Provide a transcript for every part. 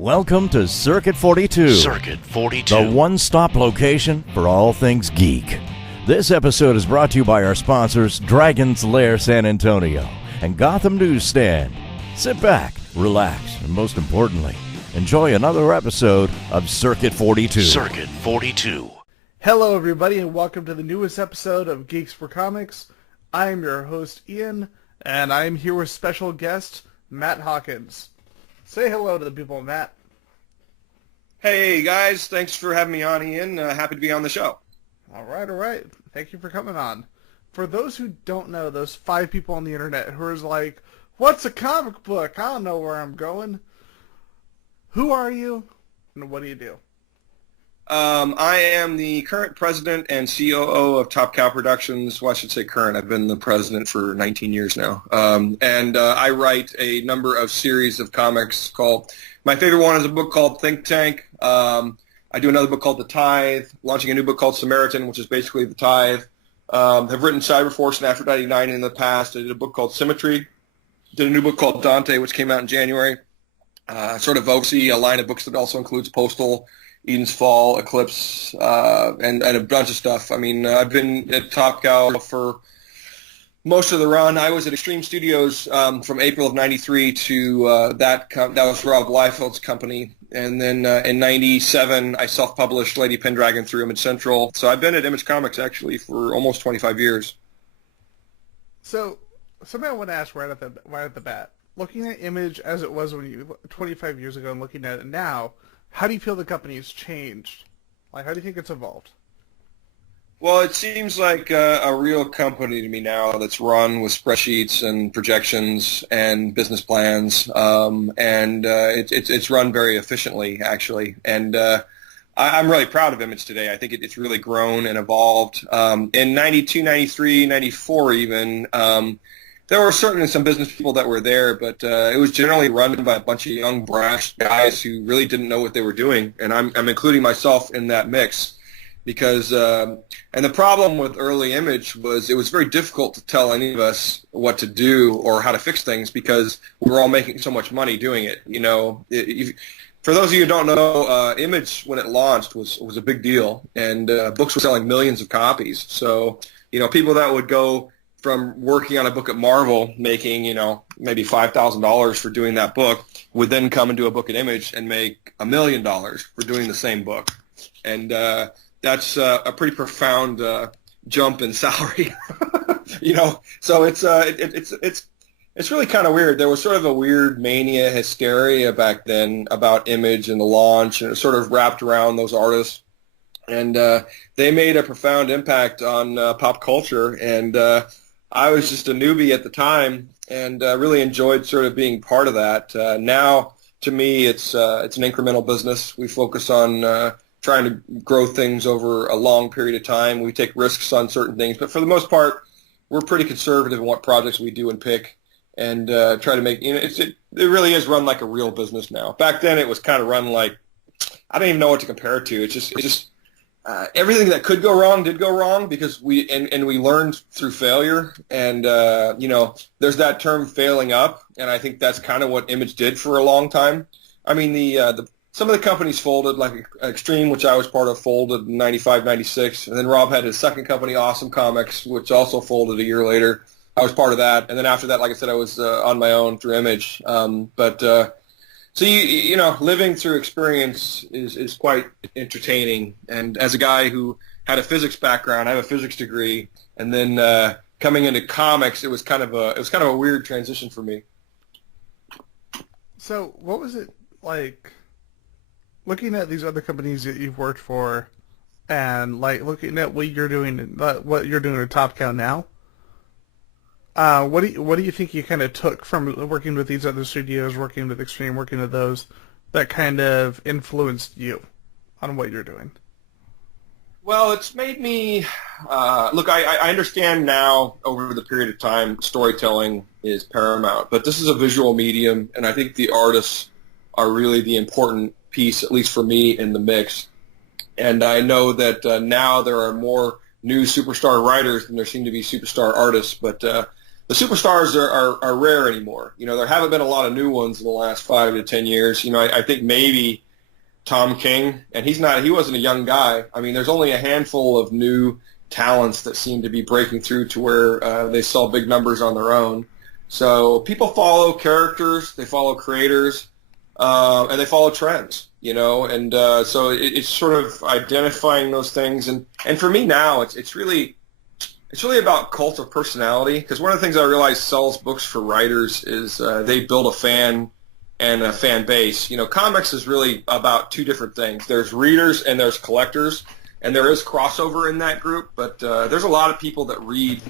Welcome to Circuit 42. Circuit 42. The one-stop location for all things geek. This episode is brought to you by our sponsors, Dragon's Lair San Antonio and Gotham Newsstand. Sit back, relax, and most importantly, enjoy another episode of Circuit 42. Circuit 42. Hello, everybody, and welcome to the newest episode of Geeks4Comics. I am your host, Ian, and I am here with special guest, Matt Hawkins. Say hello to the people, Matt. Hey, guys. Thanks for having me on, Ian. Happy to be on the show. All right. Thank you for coming on. For those who don't know, those 5 people on the internet who are like, what's a comic book? I don't know where I'm going. Who are you, and what do you do? I am the current president and COO of Top Cow Productions. Well, I should say current. I've been the president for 19 years now. I write a number of series of comics called, my favorite one is a book called Think Tank. I do another book called The Tithe, launching a new book called Samaritan, which is basically The Tithe. Have written Cyberforce and Aphrodite 9 in the past. I did a book called Symmetry. Did a new book called Dante, which came out in January. Sort of Voxy, a line of books that also includes Postal, Eden's Fall, Eclipse, and a bunch of stuff. I mean, I've been at Top Cow for most of the run. I was at Extreme Studios from April of '93 to that was Rob Liefeld's company. And then in '97, I self-published Lady Pendragon through Image Central. So I've been at Image Comics, actually, for almost 25 years. So, something I want to ask right at the bat. Looking at Image as it was 25 years ago and looking at it now, how do you feel the company's changed? Like, how do you think it's evolved? Well, it seems like a real company to me now that's run with spreadsheets and projections and business plans, it's run very efficiently, actually. And I'm really proud of Image today. I think it's really grown and evolved. In 92, 93, 94 even, there were certainly some business people that were there, but it was generally run by a bunch of young, brash guys who really didn't know what they were doing, and I'm including myself in that mix. Because and the problem with early Image was it was very difficult to tell any of us what to do or how to fix things because we were all making so much money doing it. You know, for those of you who don't know, Image when it launched was a big deal, and books were selling millions of copies. So people that would go from working on a book at Marvel, making maybe $5,000 for doing that book, would then come into a book at Image and make $1 million for doing the same book, and that's a pretty profound jump in salary, So it's really kind of weird. There was sort of a weird mania hysteria back then about Image and the launch, and it sort of wrapped around those artists, and they made a profound impact on pop culture. And I was just a newbie at the time, and really enjoyed sort of being part of that. Now, to me, it's an incremental business. We focus on trying to grow things over a long period of time. We take risks on certain things, but for the most part, we're pretty conservative in what projects we do and pick, and try to make it really is run like a real business now. Back then, it was kind of run like I don't even know what to compare it to. It's just everything that could go wrong did go wrong because we learned through failure, and there's that term failing up, and I think that's kind of what Image did for a long time. I mean, some of the companies folded, like Extreme, which I was part of, folded in 95, 96. And then Rob had his second company, Awesome Comics, which also folded a year later. I was part of that. And then after that, like I said, I was on my own through Image. So living through experience is quite entertaining. And as a guy who had a physics background, I have a physics degree, and then coming into comics, it was kind of a weird transition for me. So what was it like looking at these other companies that you've worked for, and like looking at what you're doing at Top Cow now? What do you think you kind of took from working with these other studios, working with Extreme, working with those, that kind of influenced you on what you're doing? Well, it's made me look. I understand now over the period of time, storytelling is paramount, but this is a visual medium, and I think the artists are really the important piece, at least for me, in the mix. And I know that now there are more new superstar writers than there seem to be superstar artists, but the superstars are rare anymore. There haven't been a lot of new ones in the last 5 to 10 years. I think maybe Tom King, and he wasn't a young guy. I mean, there's only a handful of new talents that seem to be breaking through to where they sell big numbers on their own. So people follow characters, they follow creators, and they follow trends, and so it's sort of identifying those things. And for me now, it's really about cult of personality, because one of the things I realize sells books for writers is they build a fan and a fan base. Comics is really about two different things. There's readers and there's collectors, and there is crossover in that group, but there's a lot of people that read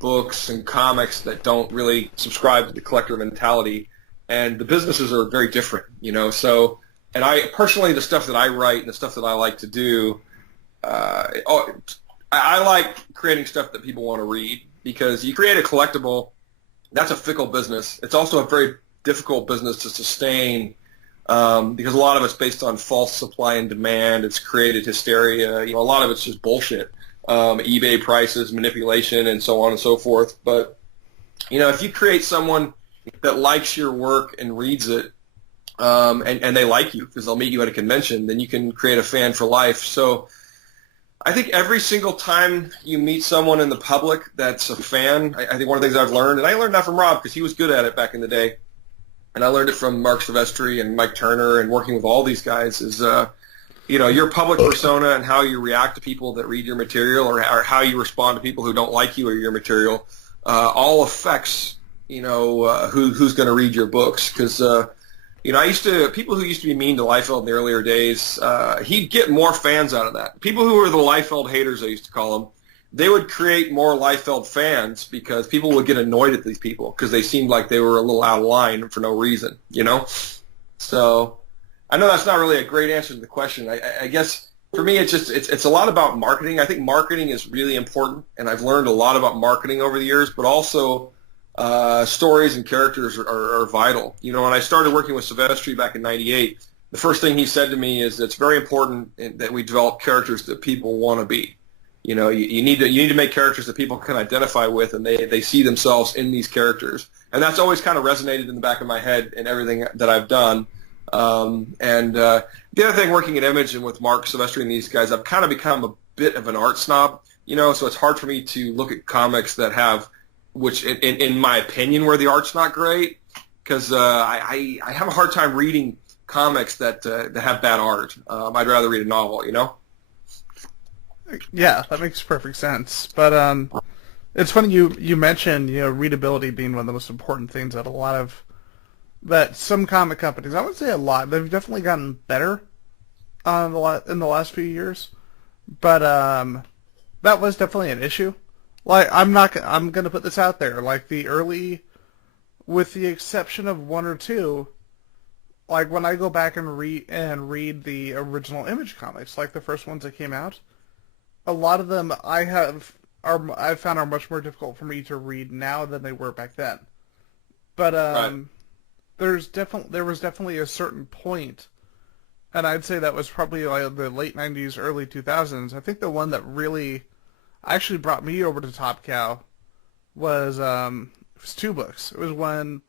books and comics that don't really subscribe to the collector mentality, and the businesses are very different, so, and I personally, the stuff that I write and the stuff that I like to do, I like creating stuff that people want to read, because you create a collectible, that's a fickle business. It's also a very difficult business to sustain, because a lot of it's based on false supply and demand. It's created hysteria. A lot of it's just bullshit. eBay prices, manipulation, and so on and so forth. But, if you create someone that likes your work and reads it, and they like you because they'll meet you at a convention, then you can create a fan for life. So I think every single time you meet someone in the public that's a fan, I think one of the things I've learned, and I learned that from Rob because he was good at it back in the day, and I learned it from Mark Silvestri and Mike Turner and working with all these guys, is your public persona and how you react to people that read your material, or how you respond to people who don't like you or your material, all affects who's going to read your books. Because people who used to be mean to Liefeld in the earlier days, he'd get more fans out of that. People who were the Liefeld haters, I used to call them, they would create more Liefeld fans because people would get annoyed at these people because they seemed like they were a little out of line for no reason, So I know that's not really a great answer to the question. I guess for me, it's a lot about marketing. I think marketing is really important, and I've learned a lot about marketing over the years, but also stories and characters are vital. When I started working with Silvestri back in '98, the first thing he said to me is it's very important that we develop characters that people want to be. You need to make characters that people can identify with, and they see themselves in these characters. And that's always kind of resonated in the back of my head in everything that I've done. The other thing, working at Image and with Mark Silvestri and these guys, I've kind of become a bit of an art snob. So it's hard for me to look at comics that have, which in my opinion, where the art's not great, because I have a hard time reading comics that have bad art. I'd rather read a novel, Yeah, that makes perfect sense. But it's funny you mentioned readability being one of the most important things that some comic companies, I would say a lot, they've definitely gotten better in the last few years. But that was definitely an issue. Like, I'm going to put this out there. Like, the early, with the exception of one or two, like, when I go back and read the original Image comics, like the first ones that came out, a lot of them I've found are much more difficult for me to read now than they were back then. But Right. there was definitely a certain point, and I'd say that was probably like the late '90s, early 2000s. I think the one that really actually brought me over to Top Cow was it was two books. It was when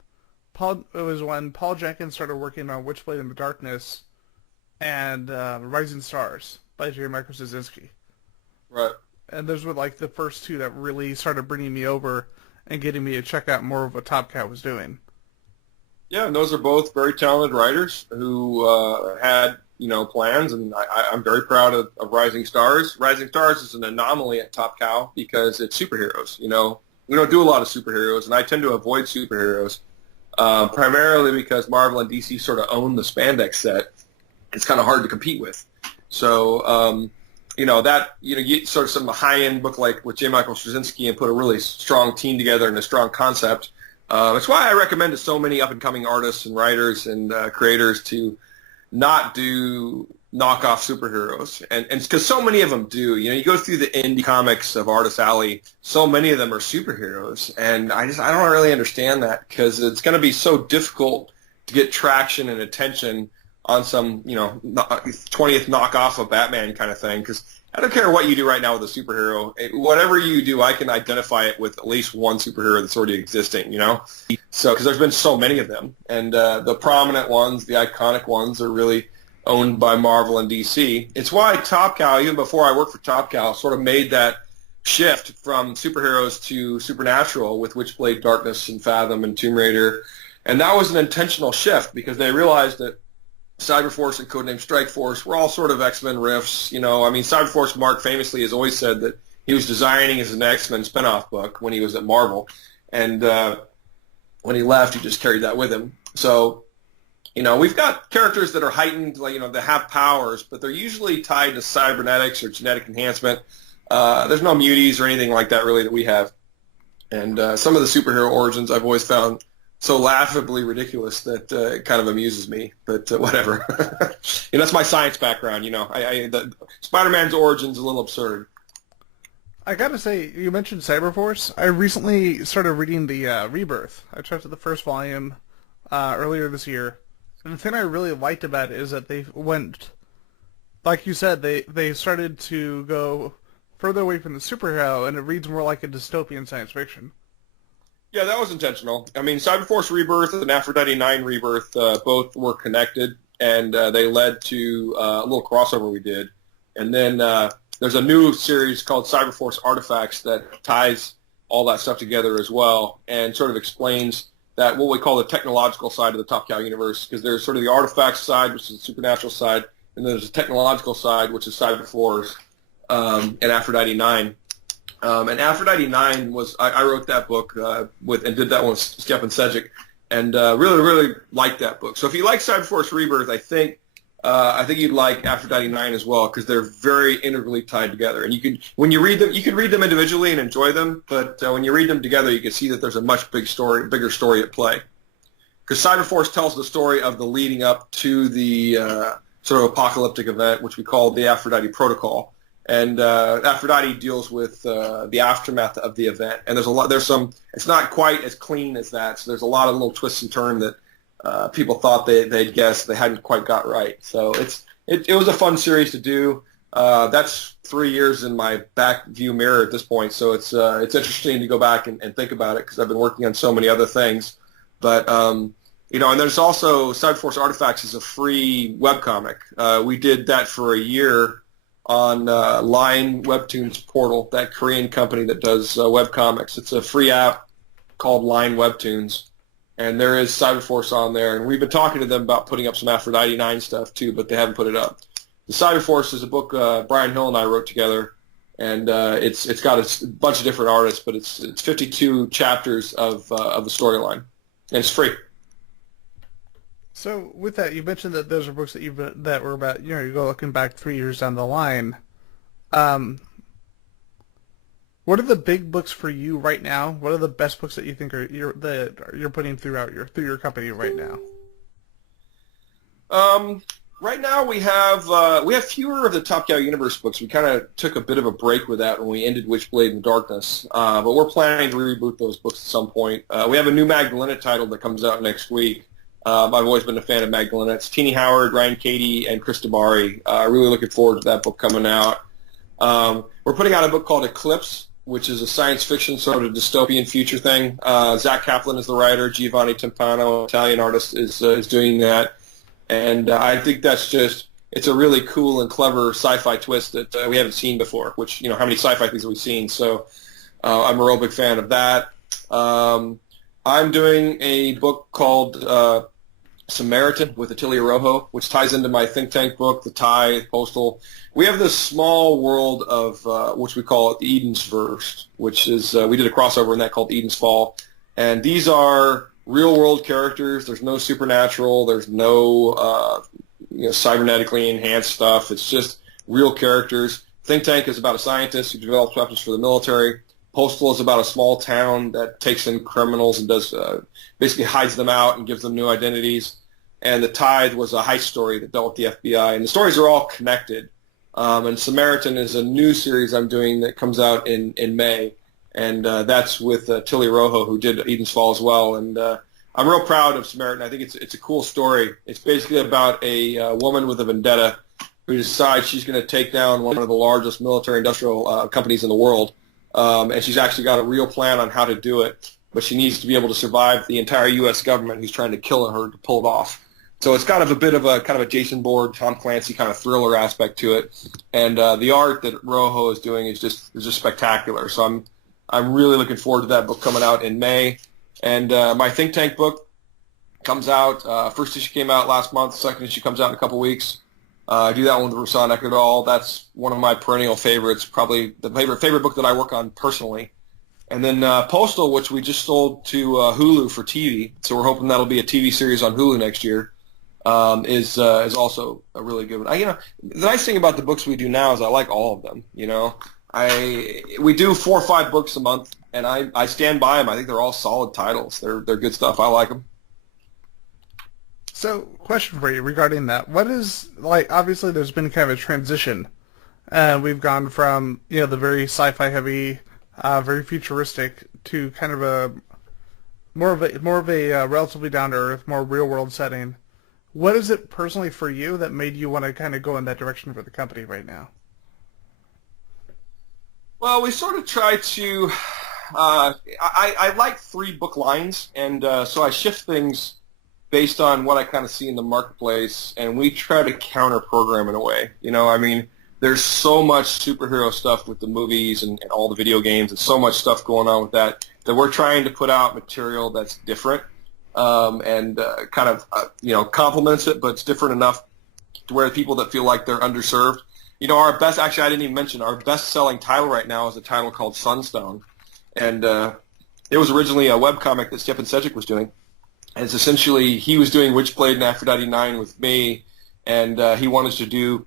Paul Jenkins started working on Witchblade in the Darkness and Rising Stars by J. Michael Straczynski. Right. And those were like the first two that really started bringing me over and getting me to check out more of what Top Cow was doing. Yeah, and those are both very talented writers who had plans, and I'm very proud of Rising Stars. Rising Stars is an anomaly at Top Cow because it's superheroes. We don't do a lot of superheroes, and I tend to avoid superheroes primarily because Marvel and DC sort of own the spandex set. It's kind of hard to compete with. So you get sort of some high-end book like with J. Michael Straczynski and put a really strong team together and a strong concept. It's why I recommend to so many up-and-coming artists and writers and creators to not do knockoff superheroes, and because so many of them do. You go through the indie comics of Artist Alley, so many of them are superheroes, and I don't really understand that, because it's going to be so difficult to get traction and attention on some 20th knockoff of Batman kind of thing, because I don't care what you do right now with a superhero. Whatever you do, I can identify it with at least one superhero that's already existing, you know? So, because there's been so many of them. And the prominent ones, the iconic ones, are really owned by Marvel and DC. It's why Top Cow, even before I worked for Top Cow, sort of made that shift from superheroes to supernatural with Witchblade Darkness and Fathom and Tomb Raider. And that was an intentional shift because they realized that Cyberforce and Codename Strikeforce were all sort of X-Men riffs. You know, I mean, Cyberforce Mark famously has always said that he was designing as an X-Men spinoff book when he was at Marvel. And when he left, he just carried that with him. So, you know, we've got characters that are heightened, like, you know, that have powers, but they're usually tied to cybernetics or genetic enhancement. There's no muties or anything like that really that we have. And some of the superhero origins I've always found so laughably ridiculous that it kind of amuses me, but whatever. You know, that's my science background, you know. Spider-Man's origin's a little absurd. I gotta say, you mentioned Cyberforce. I recently started reading the Rebirth. I tried to the first volume earlier this year. And the thing I really liked about it is that they went, like you said, they started to go further away from the superhero, and it reads more like a dystopian science fiction. Yeah, that was intentional. I mean, Cyberforce Rebirth and Aphrodite 9 Rebirth both were connected, and they led to a little crossover we did. And then there's a new series called Cyberforce Artifacts that ties all that stuff together as well and sort of explains that what we call the technological side of the Top Cow universe, because there's sort of the artifacts side, which is the supernatural side, and then there's the technological side, which is Cyberforce and Aphrodite 9. And Aphrodite 9 was, I wrote that book and did that one with Stefan Sejic, and really, really liked that book. So if you like Cyberforce Rebirth, I think you'd like Aphrodite 9 as well, because they're very integrally tied together. And when you read them, you can read them individually and enjoy them, but when you read them together, you can see that there's a much bigger story at play. Because Cyberforce tells the story of the leading up to the sort of apocalyptic event, which we call the Aphrodite Protocol. And Aphrodite deals with the aftermath of the event, and it's not quite as clean as that. So there's a lot of little twists and turns that people thought they'd guessed they hadn't quite got right. So it was a fun series to do. That's 3 years in my back view mirror at this point, so it's interesting to go back and think about it because I've been working on so many other things. But you know, and there's also Cyberforce Artifacts is a free webcomic. We did that for a year on Line Webtoons Portal, that Korean company that does webcomics. It's a free app called Line Webtoons, and there is Cyberforce on there. And we've been talking to them about putting up some Aphrodite 9 stuff too, but they haven't put it up. The Cyberforce is a book Brian Hill and I wrote together, and it's got a bunch of different artists, but it's 52 chapters of the storyline, and it's free. So with that, you mentioned that those are books that were about, you know, you go looking back 3 years down the line. What are the big books for you right now? What are the best books that you think you're putting through your company right now? Right now we have fewer of the Top Cow Universe books. We kind of took a bit of a break with that when we ended Witchblade and Darkness, but we're planning to reboot those books at some point. We have a new Magdalena title that comes out next week. I've always been a fan of Magdalena. It's Teenie Howard, Ryan Cady, and Chris Damari. Really looking forward to that book coming out. We're putting out a book called Eclipse, which is a science fiction sort of dystopian future thing. Zach Kaplan is the writer. Giovanni Timpano, Italian artist, is doing that. And I think that's it's a really cool and clever sci-fi twist that we haven't seen before, which, you know, how many sci-fi things have we seen? So I'm a real big fan of that. I'm doing a book called Samaritan with Attilio Rojo, which ties into my think tank book, The Tie, Postal. We have this small world of which we call it Eden's Verse, which is we did a crossover in that called Eden's Fall. And these are real-world characters. There's no supernatural. There's no cybernetically enhanced stuff. It's just real characters. Think Tank is about a scientist who develops weapons for the military. Postal is about a small town that takes in criminals and does basically hides them out and gives them new identities. And The Tithe was a heist story that dealt with the FBI. And the stories are all connected. And Samaritan is a new series I'm doing that comes out in May. And that's with Tilly Rojo, who did Eden's Fall as well. And I'm real proud of Samaritan. I think it's a cool story. It's basically about a woman with a vendetta who decides she's going to take down one of the largest military-industrial companies in the world, and she's actually got a real plan on how to do it, but she needs to be able to survive the entire U.S. government who's trying to kill her to pull it off. So it's kind of a bit of a Jason Bourne, Tom Clancy kind of thriller aspect to it, and the art that Rojo is doing is just spectacular. So I'm really looking forward to that book coming out in May, and my Think Tank book comes out. First issue came out last month. Second issue comes out in a couple weeks. I do that one with Ruslan Eckerdal. That's one of my perennial favorites, probably the favorite book that I work on personally. And then Postal, which we just sold to Hulu for TV, so we're hoping that'll be a TV series on Hulu next year, is also a really good one. The nice thing about the books we do now is I like all of them. We do 4 or 5 books a month, and I stand by them. I think they're all solid titles. They're good stuff. I like them. So, question for you regarding that. What is, obviously there's been kind of a transition, and we've gone from, the very sci-fi heavy, very futuristic, to kind of a more of a relatively down-to-earth, more real-world setting. What is it personally for you that made you want to kind of go in that direction for the company right now? Well, we sort of try to, I like 3 book lines, and so I shift things based on what I kind of see in the marketplace, and we try to counter-program in a way. There's so much superhero stuff with the movies and all the video games, and so much stuff going on with that we're trying to put out material that's different and kind of, complements it, but it's different enough to where people that feel like they're underserved. Our best, actually I didn't even mention, our best-selling title right now is a title called Sunstone, and it was originally a webcomic that Stephen Sedgwick was doing. And it's essentially, he was doing Witchblade and Aphrodite 9 with me, and he wanted to do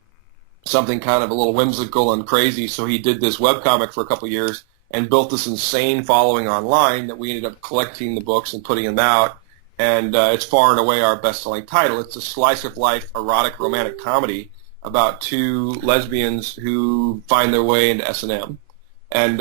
something kind of a little whimsical and crazy, so he did this webcomic for a couple of years and built this insane following online that we ended up collecting the books and putting them out, and it's far and away our best-selling title. It's a slice-of-life erotic romantic comedy about 2 lesbians who find their way into S&M. And,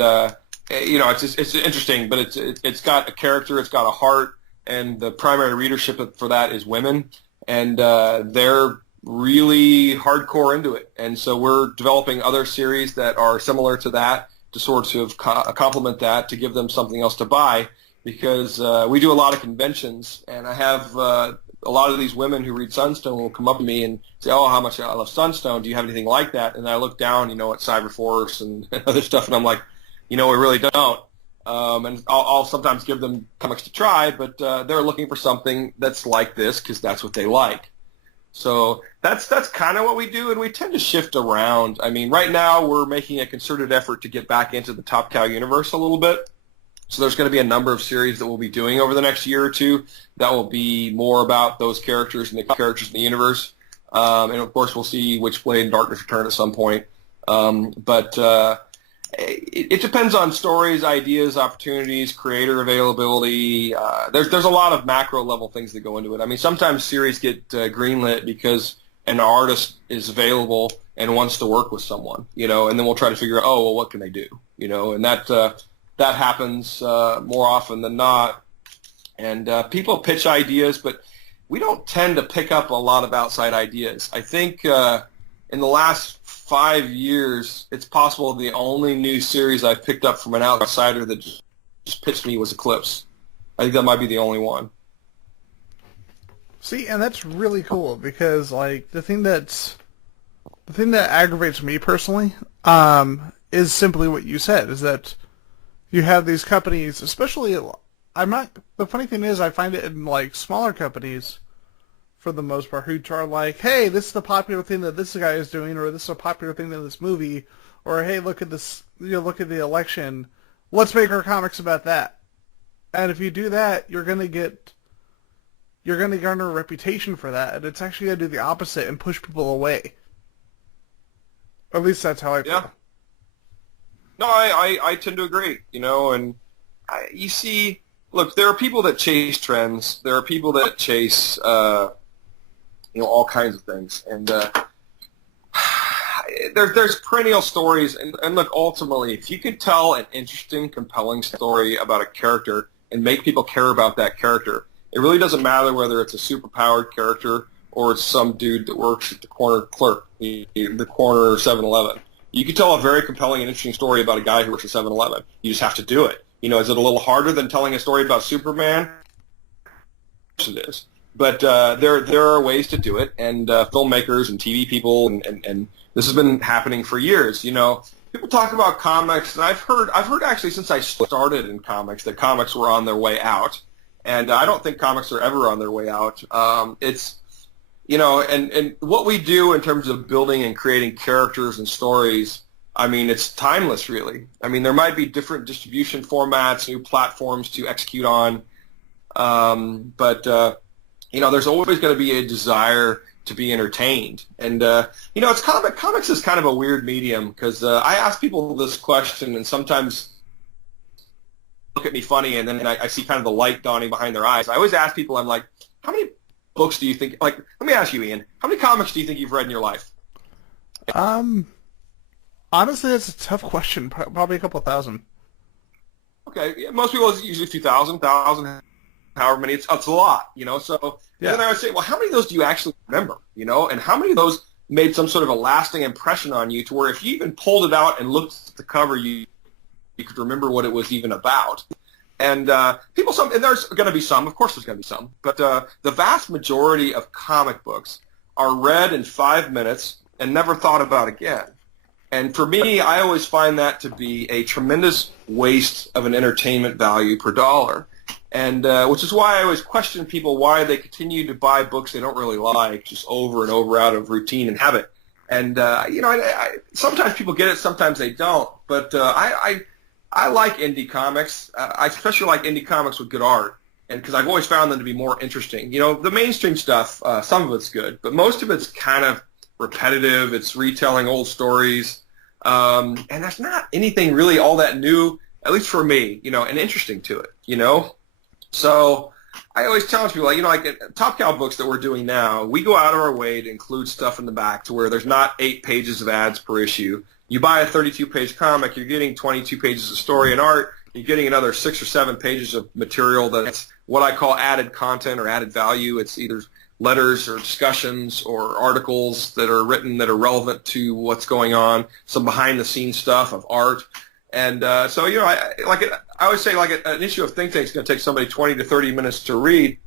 it's interesting, but it's got a character, it's got a heart, and the primary readership for that is women, and they're really hardcore into it. And so we're developing other series that are similar to that to sort of complement that, to give them something else to buy, because we do a lot of conventions, and I have a lot of these women who read Sunstone will come up to me and say, oh, how much I love Sunstone. Do you have anything like that? And I look down, at Cyberforce and other stuff, and I'm like, we really don't. And I'll sometimes give them comics to try, but they're looking for something that's like this because that's what they like. So that's kind of what we do, and we tend to shift around. Right now we're making a concerted effort to get back into the Top Cow universe a little bit. So there's going to be a number of series that we'll be doing over the next year or two that will be more about those characters and the characters in the universe. And of course we'll see Witchblade and Darkness Return at some point. It depends on stories, ideas, opportunities, creator availability. There's a lot of macro level things that go into it. Sometimes series get greenlit because an artist is available and wants to work with someone, and then we'll try to figure out, what can they do, and that happens more often than not. And people pitch ideas, but we don't tend to pick up a lot of outside ideas. I think in the last 5 years, it's possible the only new series I've picked up from an outsider that just pitched me was Eclipse. I think that might be the only one. See, and that's really cool because, the thing that aggravates me personally is simply what you said, is that you have these companies, especially, the funny thing is I find it in, smaller companies, for the most part, who are like, hey, this is the popular thing that this guy is doing, or this is a popular thing in this movie, or hey, look at this, look at the election, let's make our comics about that. And if you do that, you're gonna garner a reputation for that, and it's actually gonna do the opposite and push people away. At least that's how I feel. Yeah. No, I tend to agree, and you see, look, there are people that chase trends, there are people that chase all kinds of things, and there's perennial stories, and look, ultimately, if you could tell an interesting, compelling story about a character and make people care about that character, it really doesn't matter whether it's a superpowered character or it's some dude that works at the corner clerk, the corner 7-Eleven. You can tell a very compelling and interesting story about a guy who works at 7-Eleven. You just have to do it. Is it a little harder than telling a story about Superman? Yes, it is. But there are ways to do it, and filmmakers and TV people, and this has been happening for years. People talk about comics, and I've heard actually since I started in comics that comics were on their way out, and I don't think comics are ever on their way out. It's and what we do in terms of building and creating characters and stories, I mean, it's timeless, really. I mean, there might be different distribution formats, new platforms to execute on, but there's always going to be a desire to be entertained. And, it's comics is kind of a weird medium because I ask people this question and sometimes look at me funny and then I see kind of the light dawning behind their eyes. I always ask people, I'm like, how many books do you think, let me ask you, Ian, how many comics do you think you've read in your life? Honestly, that's a tough question. Probably a couple thousand. Okay. Yeah, most people it's usually 2,000, however many. It's a lot, So yeah. Then I would say, well, how many of those do you actually remember, and how many of those made some sort of a lasting impression on you to where if you even pulled it out and looked at the cover, you could remember what it was even about. And and there's going to be some, of course there's going to be some, but the vast majority of comic books are read in 5 minutes and never thought about again. And for me, I always find that to be a tremendous waste of an entertainment value per dollar. And which is why I always question people why they continue to buy books they don't really like just over and over out of routine and habit. And, sometimes people get it, sometimes they don't. But I like indie comics. I especially like indie comics with good art, and because I've always found them to be more interesting. The mainstream stuff, some of it's good, but most of it's kind of repetitive. It's retelling old stories, and there's not anything really all that new, at least for me, and interesting to it, So I always challenge people, like Top Cow books that we're doing now, we go out of our way to include stuff in the back to where there's not 8 pages of ads per issue. You buy a 32-page comic, you're getting 22 pages of story and art, you're getting another 6 or 7 pages of material that's what I call added content or added value. It's either letters or discussions or articles that are written that are relevant to what's going on, some behind-the-scenes stuff of art. And so, I always say, an issue of Think Tank is going to take somebody 20 to 30 minutes to read.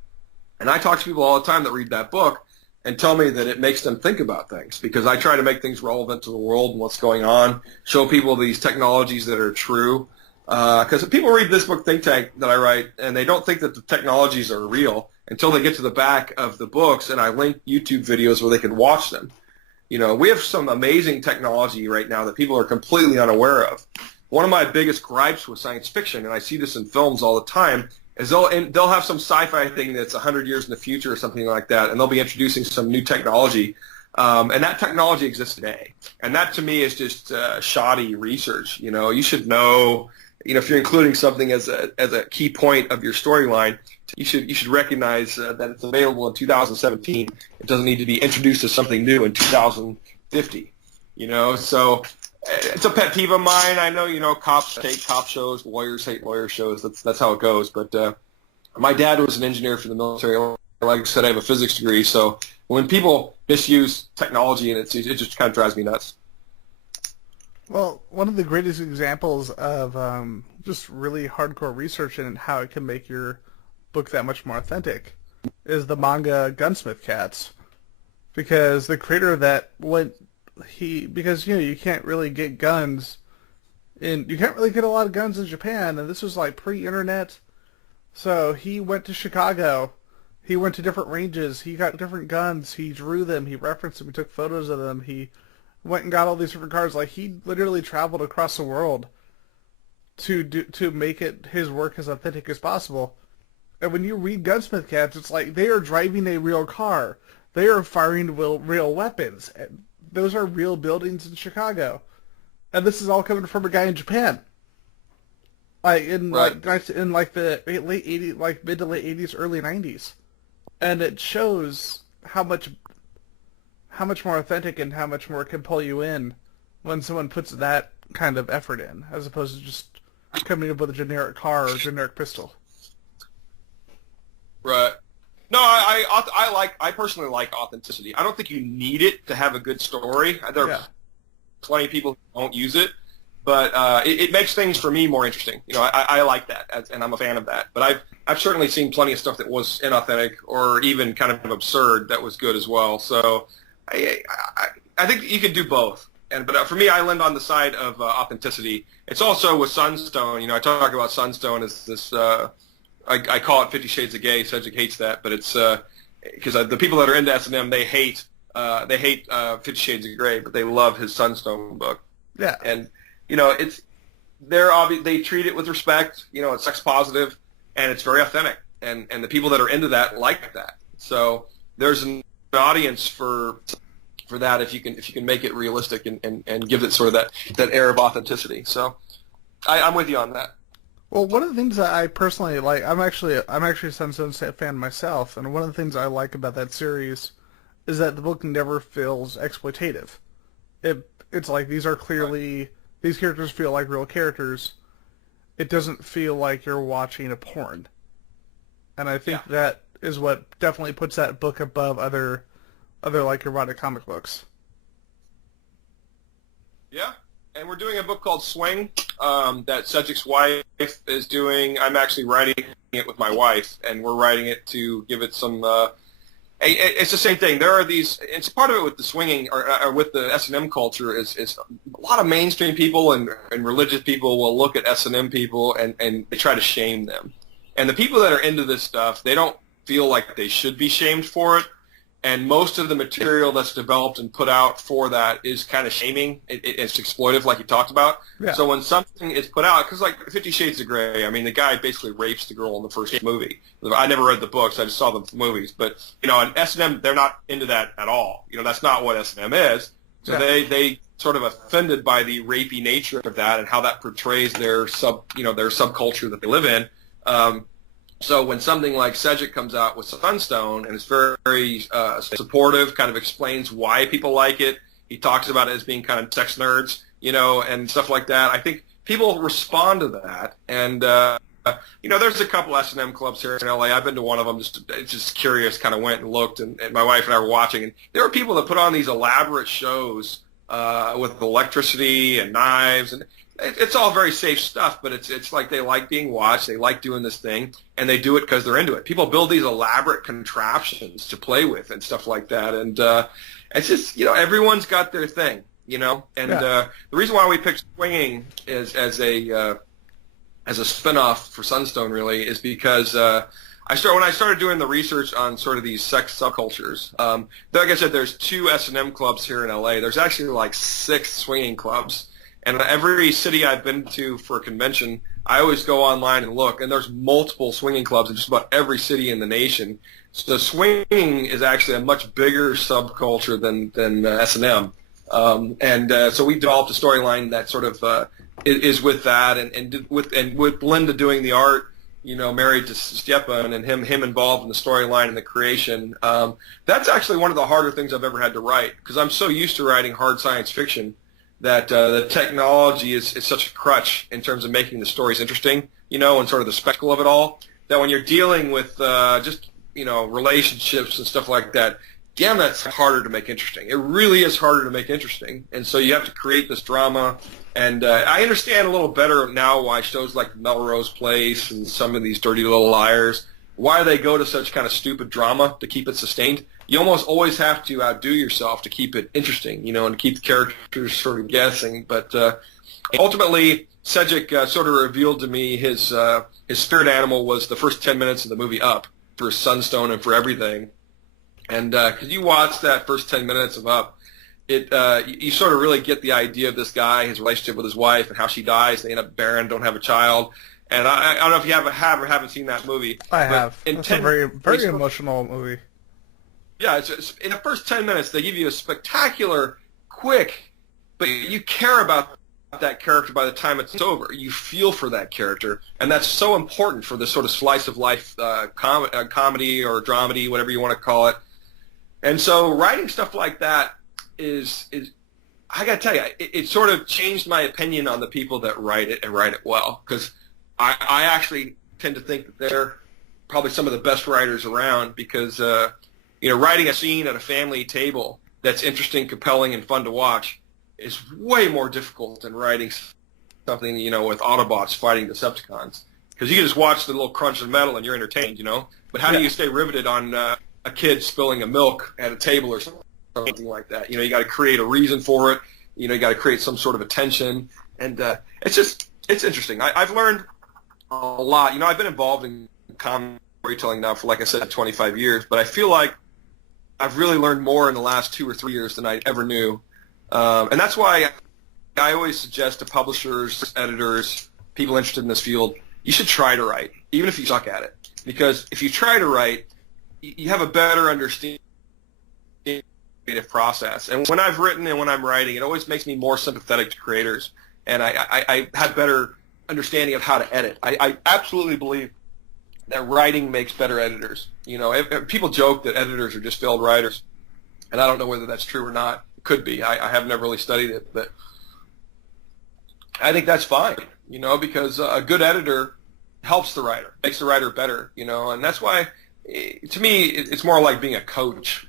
And I talk to people all the time that read that book and tell me that it makes them think about things because I try to make things relevant to the world and what's going on, show people these technologies that are true. Because people read this book, Think Tank, that I write, and they don't think that the technologies are real until they get to the back of the books, and I link YouTube videos where they can watch them. We have some amazing technology right now that people are completely unaware of. One of my biggest gripes with science fiction, and I see this in films all the time, is they'll have some sci-fi thing that's 100 years in the future or something like that, and they'll be introducing some new technology, and that technology exists today. And that, to me, is just shoddy research. You should know, if you're including something as a key point of your storyline, you should recognize that it's available in 2017. It doesn't need to be introduced as something new in 2050. So it's a pet peeve of mine. I know, cops hate cop shows, lawyers hate lawyer shows. That's how it goes. But my dad was an engineer for the military. Like I said, I have a physics degree. So when people misuse technology, and it just kind of drives me nuts. Well, one of the greatest examples of just really hardcore research and how it can make your book that much more authentic is the manga Gunsmith Cats. Because the creator of that because you can't really get guns you can't really get a lot of guns in Japan, and this was like pre-internet. So he went to Chicago, he went to different ranges, he got different guns, he drew them, he referenced them, he took photos of them, he went and got all these different cars. Like, he literally traveled across the world to make it his work as authentic as possible. And when you read Gunsmith Cats, it's like they are driving a real car, they are firing real weapons. Those are real buildings in Chicago, and this is all coming from a guy in Japan. In the late 80s, mid to late 80s, early 90s, and it shows how much more authentic and how much more can pull you in when someone puts that kind of effort in, as opposed to just coming up with a generic car or a generic pistol. Right. No, I personally like authenticity. I don't think you need it to have a good story. There are plenty of people who don't use it, but it makes things for me more interesting. You know, I like that, and I'm a fan of that. But I've certainly seen plenty of stuff that was inauthentic or even kind of absurd that was good as well. So I think you can do both. But for me, I land on the side of authenticity. It's also with Sunstone. You know, I talk about Sunstone as this. I call it 50 Shades of Gay. Cedric hates that, but it's because the people that are into S&M, they hate 50 Shades of Grey, but they love his Sunstone book. Yeah, and you know, they treat it with respect. You know, it's sex positive, and it's very authentic, and the people that are into that like that. So there's an audience for that if you can make it realistic and give it sort of that air of authenticity. So I'm with you on that. Well, one of the things that I personally like, I'm actually a Sunstone fan myself, and one of the things I like about that series is that the book never feels exploitative. It's like these characters feel like real characters. It doesn't feel like you're watching a porn. And I think that is what definitely puts that book above other like erotic comic books. Yeah. And we're doing a book called Swing that Cedric's wife is doing. I'm actually writing it with my wife, and we're writing it to give it some it's the same thing. There are these. It's part of it with the swinging or with the S&M culture is a lot of mainstream people and religious people will look at S&M people and they try to shame them. And the people that are into this stuff, they don't feel like they should be shamed for it. And most of the material that's developed and put out for that is kind of shaming. It's exploitive, like you talked about. Yeah. So when something is put out, because like 50 Shades of Grey, I mean, the guy basically rapes the girl in the first movie. I never read the books; I just saw the movies. But you know, in S&M, they're not into that at all. You know, that's not what S&M is. So they sort of offended by the rapey nature of that and how that portrays their subculture that they live in. So when something like Cedric comes out with Sunstone and it's very, very supportive, kind of explains why people like it, he talks about it as being kind of sex nerds, you know, and stuff like that. I think people respond to that. And, you know, there's a couple S&M clubs here in L.A. I've been to one of them, just curious, kind of went and looked, and my wife and I were watching. And there were people that put on these elaborate shows with electricity and knives, and it's all very safe stuff, but it's like they like being watched, they like doing this thing, and they do it because they're into it. People build these elaborate contraptions to play with and stuff like that, and it's just, you know, everyone's got their thing, you know. And the reason why we picked Swinging is as a spinoff for Sunstone really is because when I started doing the research on sort of these sex subcultures, like I said, there's 2 S&M clubs here in LA. There's actually like 6 swinging clubs. And every city I've been to for a convention, I always go online and look, and there's multiple swinging clubs in just about every city in the nation. So swinging is actually a much bigger subculture than S&M. So we developed a storyline that sort of is with that, and with Belinda doing the art, you know, married to Stepan, and him involved in the storyline and the creation. That's actually one of the harder things I've ever had to write, because I'm so used to writing hard science fiction that the technology is such a crutch in terms of making the stories interesting, you know, and sort of the spectacle of it all, that when you're dealing with just, you know, relationships and stuff like that, damn, that's harder to make interesting. It really is harder to make interesting. And so you have to create this drama. And I understand a little better now why shows like Melrose Place and some of these Dirty Little Liars, why they go to such kind of stupid drama to keep it sustained. You almost always have to outdo yourself to keep it interesting, you know, and to keep the characters sort of guessing. But ultimately, Cedric sort of revealed to me his spirit animal was the first 10 minutes of the movie Up for Sunstone and for everything. And because you watch that first 10 minutes of Up, you sort of really get the idea of this guy, his relationship with his wife, and how she dies. They end up barren, don't have a child. And I don't know if you have or haven't seen that movie. I have. It's a very, very emotional movie. Yeah, it's in the first 10 minutes, they give you a spectacular, quick, but you care about that character by the time it's over. You feel for that character, and that's so important for this sort of slice of life comedy or dramedy, whatever you want to call it. And so writing stuff like that is I got to tell you, it sort of changed my opinion on the people that write it and write it well, because I actually tend to think that they're probably some of the best writers around because, writing a scene at a family table that's interesting, compelling, and fun to watch is way more difficult than writing something, with Autobots fighting Decepticons. Because you can just watch the little crunch of metal and you're entertained, But how do you stay riveted on a kid spilling a milk at a table or something like that? You got to create a reason for it. You got to create some sort of attention. And it's interesting. I've learned a lot. I've been involved in comic storytelling now for, like I said, 25 years. But I feel like I've really learned more in the last 2 or 3 years than I ever knew. And that's why I always suggest to publishers, editors, people interested in this field, you should try to write, even if you suck at it. Because if you try to write, you have a better understanding of the creative process. And when I've written and when I'm writing, it always makes me more sympathetic to creators. And I have better understanding of how to edit. I absolutely believe that writing makes better editors. If people joke that editors are just failed writers, and I don't know whether that's true or not. It could be. I have never really studied it, but I think that's fine, because a good editor helps the writer, makes the writer better, and that's why, to me, it's more like being a coach.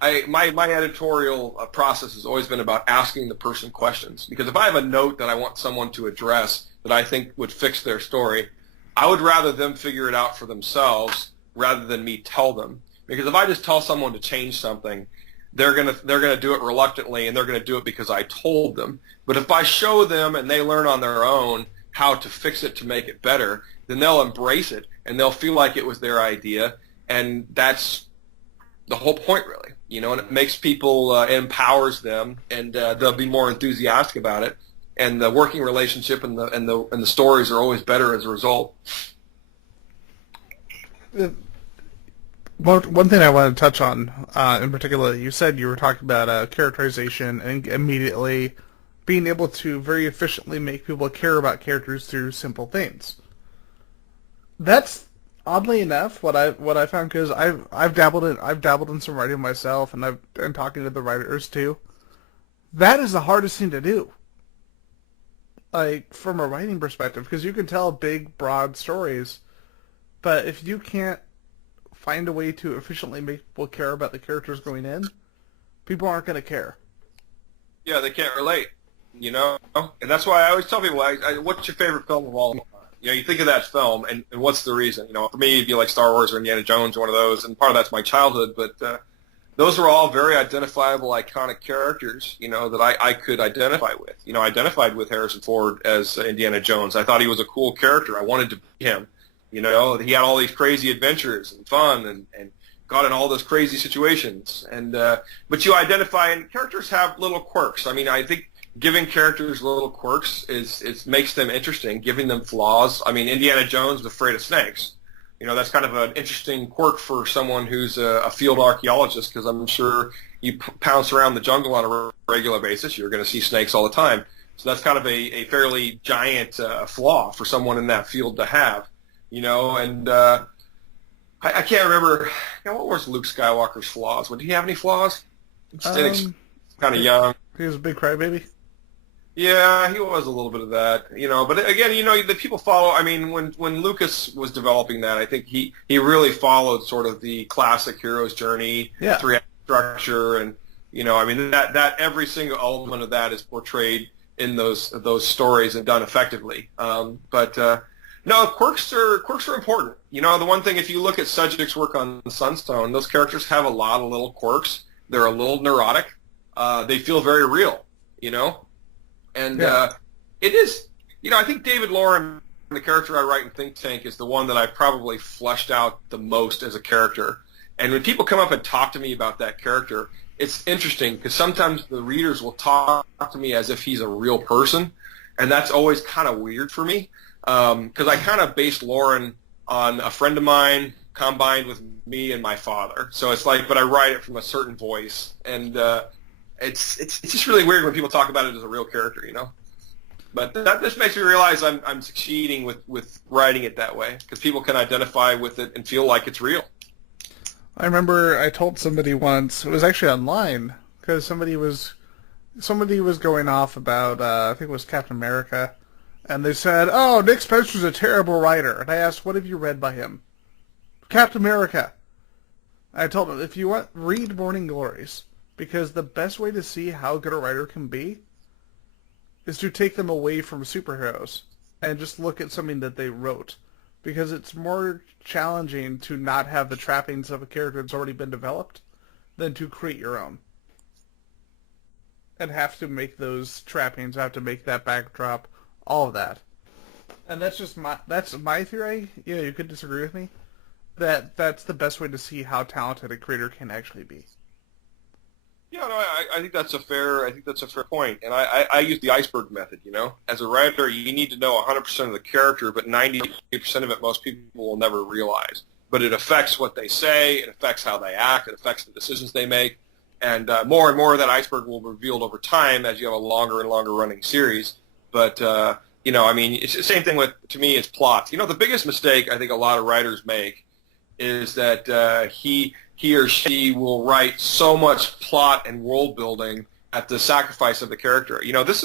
My editorial process has always been about asking the person questions, because if I have a note that I want someone to address that I think would fix their story, I would rather them figure it out for themselves rather than me tell them. Because if I just tell someone to change something, they're gonna do it reluctantly, and they're gonna do it because I told them. But if I show them and they learn on their own how to fix it to make it better, then they'll embrace it and they'll feel like it was their idea, and that's the whole point, really. And it makes people, it empowers them, and they'll be more enthusiastic about it. And the working relationship and the stories are always better as a result. One thing I want to touch on in particular, you said you were talking about characterization and immediately being able to very efficiently make people care about characters through simple things. That's oddly enough what I found, because I've dabbled in some writing myself, and I've been talking to the writers too. That is the hardest thing to do, like from a writing perspective, because you can tell big, broad stories, but if you can't find a way to efficiently make people care about the characters going in, people aren't going to care. Yeah, they can't relate, and that's why I always tell people, what's your favorite film of all time? You think of that film, and what's the reason? For me, it'd be like Star Wars or Indiana Jones, or one of those, and part of that's my childhood, but those are all very identifiable, iconic characters, that I could identify with. I identified with Harrison Ford as Indiana Jones. I thought he was a cool character. I wanted to be him. He had all these crazy adventures and fun and got in all those crazy situations. And but you identify, and characters have little quirks. I think giving characters little quirks makes them interesting, giving them flaws. Indiana Jones was afraid of snakes. That's kind of an interesting quirk for someone who's a field archaeologist, because I'm sure you pounce around the jungle on a regular basis, you're going to see snakes all the time. So that's kind of a fairly giant flaw for someone in that field to have. And I can't remember, what was Luke Skywalker's flaws? Did he have any flaws? Kind of young. He was a big crybaby. Yeah, he was a little bit of that, But again, the people follow. When Lucas was developing that, I think he really followed sort of the classic hero's journey, three-act structure, and that every single element of that is portrayed in those stories and done effectively. No, quirks are important. The one thing, if you look at Sedgwick's work on Sunstone, those characters have a lot of little quirks. They're a little neurotic. They feel very real, And it is, I think David Loren, the character I write in Think Tank, is the one that I've probably fleshed out the most as a character. And when people come up and talk to me about that character, it's interesting, because sometimes the readers will talk to me as if he's a real person, and that's always kind of weird for me. Because I kind of based Lauren on a friend of mine combined with me and my father. So it's like, but I write it from a certain voice, and it's just really weird when people talk about it as a real character, But that just makes me realize I'm succeeding with writing it that way, because people can identify with it and feel like it's real. I remember I told somebody once, it was actually online, because somebody was going off about I think it was Captain America. And they said, "Oh, Nick Spencer's a terrible writer." And I asked, "What have you read by him?" Captain America. I told him, if you want, read Morning Glories, because the best way to see how good a writer can be is to take them away from superheroes and just look at something that they wrote, because it's more challenging to not have the trappings of a character that's already been developed than to create your own. And have to make those trappings, have to make that backdrop, all of that. And that's my theory. Yeah, you could disagree with me. That's the best way to see how talented a creator can actually be. Yeah, no, I think that's a fair point, and I use the iceberg method. As a writer, you need to know 100% of the character, but 90% of it most people will never realize. But it affects what they say, it affects how they act, it affects the decisions they make, and more of that iceberg will be revealed over time as you have a longer and longer running series. But it's the same thing to me, it's plots. The biggest mistake I think a lot of writers make is that he or she will write so much plot and world building at the sacrifice of the character. This